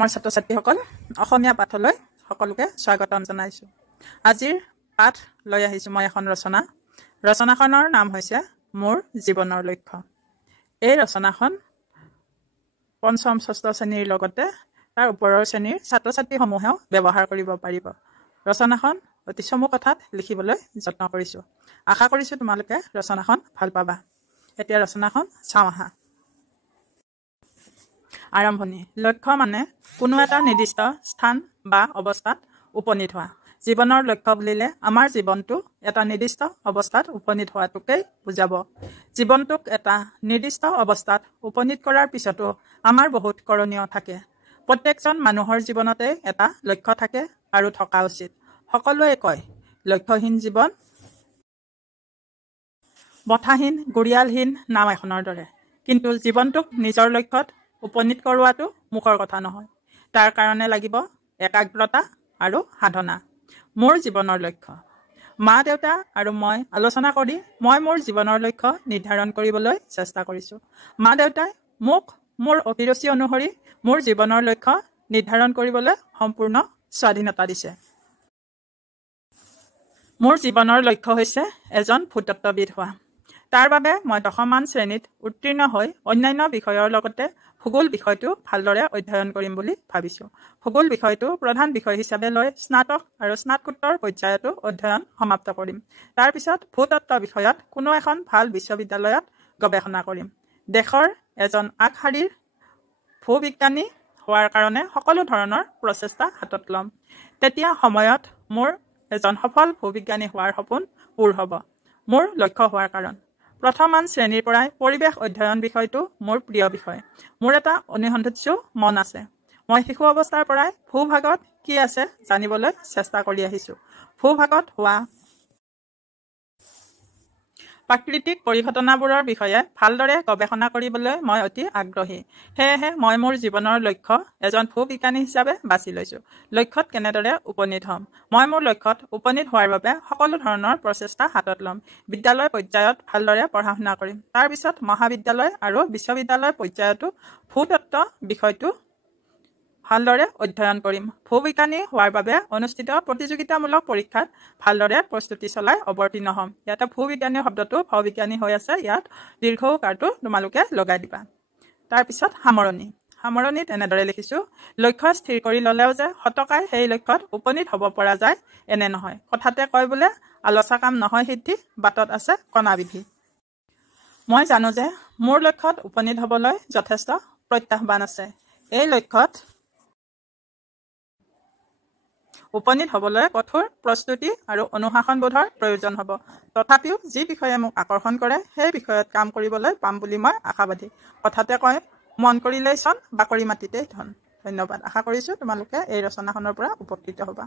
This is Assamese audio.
মই ছাত্ৰ-ছাত্ৰীসকল অসমীয়া পাঠলৈ সকলোকে স্বাগতম জনাইছো। আজিৰ পাঠ লৈ আহিছো মই এখন ৰচনা। ৰচনাখনৰ নাম হৈছে মোৰ জীৱনৰ লক্ষ্য। এই ৰচনাখন পঞ্চম ষষ্ঠ শ্ৰেণীৰ লগতে তাৰ ওপৰৰ শ্ৰেণীৰ ছাত্ৰ-ছাত্ৰীসমূহেও ব্যৱহাৰ কৰিব পাৰিব। ৰচনাখন অতি চমু কথাত লিখিবলৈ যত্ন কৰিছো। আশা কৰিছো তোমালোকে ৰচনাখন ভাল পাবা। এতিয়া ৰচনাখন চাওঁ আহা। আৰম্ভণি। লক্ষ্য মানে কোনো এটা নিৰ্দিষ্ট স্থান বা অৱস্থাত উপনীত হোৱা। জীৱনৰ লক্ষ্য বুলিলে আমাৰ জীৱনটো এটা নিৰ্দিষ্ট অৱস্থাত উপনীত হোৱাটোকেই বুজাব। জীৱনটোক এটা নিৰ্দিষ্ট অৱস্থাত উপনীত কৰাৰ পিছতো আমাৰ বহুত কৰণীয় থাকে। প্ৰত্যেকজন মানুহৰ জীৱনতে এটা লক্ষ্য থাকে আৰু থকা উচিত। সকলোৱে কয় লক্ষ্যহীন জীৱন বথাহীন গুৰিয়ালহীন নাও এখনৰ দৰে। কিন্তু জীৱনটোক নিজৰ লক্ষ্যত উপনীত কৰোৱাটো মুখৰ কথা নহয়। তাৰ কাৰণে লাগিব একাগ্ৰতা আৰু সাধনা। মোৰ জীৱনৰ লক্ষ্য। মা দেউতা আৰু মই আলোচনা কৰি মই মোৰ জীৱনৰ লক্ষ্য নিৰ্ধাৰণ কৰিবলৈ চেষ্টা কৰিছো। মা দেউতাই মোক মোৰ অভিৰুচি অনুসৰি মোৰ জীৱনৰ লক্ষ্য নিৰ্ধাৰণ কৰিবলৈ সম্পূৰ্ণ স্বাধীনতা দিছে। মোৰ জীৱনৰ লক্ষ্য হৈছে এজন ভূতত্ত্ববিদ হোৱা। তাৰ বাবে মই 10মান শ্ৰেণীত উত্তীৰ্ণ হৈ অন্যান্য বিষয়ৰ লগতে ভূগোল বিষয়টো ভালদৰে অধ্যয়ন কৰিম বুলি ভাবিছো। ভূগোল বিষয়টো প্ৰধান বিষয় হিচাপে লৈ স্নাতক আৰু স্নাতকোত্তৰ পৰ্যায়তো অধ্যয়ন সমাপ্ত কৰিম। তাৰ পিছত ভূতত্ত্ব বিষয়ত কোনো এখন ভাল বিশ্ববিদ্যালয়ত গৱেষণা কৰিম। দেশৰ এজন আগশাৰীৰ ভূবিজ্ঞানী হোৱাৰ কাৰণে সকলো ধৰণৰ প্ৰচেষ্টা হাতত ল'ম। তেতিয়া সময়ত মোৰ এজন সফল ভূবিজ্ঞানী হোৱাৰ সপোন পূৰ হ'ব। মোৰ লক্ষ্য হোৱাৰ কাৰণ। প্ৰথমমান শ্ৰেণীৰ পৰাই পৰিৱেশ অধ্যয়ন বিষয়টো মোৰ প্ৰিয় বিষয়। মোৰ এটা অনুসন্ধিৎসু মন আছে। মই শিশু অৱস্থাৰ পৰাই ভূভাগত কি আছে জানিবলৈ চেষ্টা কৰি আহিছো। ভূভাগত হোৱা প্ৰাকৃতিক পৰিঘটনাবোৰৰ বিষয়ে ভালদৰে গৱেষণা কৰিবলৈ মই অতি আগ্ৰহী। সেয়েহে মই মোৰ জীৱনৰ লক্ষ্য এজন ভূবিজ্ঞানী হিচাপে বাছি লৈছো। লক্ষ্যত কেনেদৰে উপনীত হ'ম? মই মোৰ লক্ষ্যত উপনীত হোৱাৰ বাবে সকলো ধৰণৰ প্ৰচেষ্টা হাতত ল'ম। বিদ্যালয় পৰ্যায়ত ভালদৰে পঢ়া শুনা কৰিম। তাৰ পিছত মহাবিদ্যালয় আৰু বিশ্ববিদ্যালয় পৰ্যায়তো ভূতত্ত্ব বিষয়টো ভালদৰে অধ্যয়ন কৰিম। ভূবিজ্ঞানী হোৱাৰ বাবে অনুষ্ঠিত প্ৰতিযোগিতামূলক পৰীক্ষাত ভালদৰে প্ৰস্তুতি চলাই অৱতীৰ্ণ হ'ম। ইয়াতে ভূবিজ্ঞানী শব্দটো ভবিজ্ঞানী হৈ আছে, ইয়াত দীৰ্ঘ উকাৰটো তোমালোকে লগাই দিবা। তাৰপিছত সামৰণি। সামৰণিত এনেদৰে লিখিছো, লক্ষ্য স্থিৰ কৰি ল'লেও যে হতকাই সেই লক্ষ্যত উপনীত হ'ব পৰা যায় এনে নহয়। কথাতে কয় বোলে আলচা কাম নহয় সিদ্ধি, বাটত আছে কণাবিধি। মই জানো যে মোৰ লক্ষ্যত উপনীত হ'বলৈ যথেষ্ট প্ৰত্যাহ্বান আছে। এই লক্ষ্যত উপনীত হ'বলৈ কঠোৰ প্ৰস্তুতি আৰু অনুশাসনবোধৰ প্ৰয়োজন হ'ব। তথাপিও যি বিষয়ে মোক আকৰ্ষণ কৰে সেই বিষয়ত কাম কৰিবলৈ পাম বুলি মই আশাবাদী। কথাতে কয় মন কৰিলেই চন, বাকৰি মাটিতেই ধন। ধন্যবাদ। আশা কৰিছো তোমালোকে এই ৰচনাখনৰ পৰা উপকৃত হ'বা।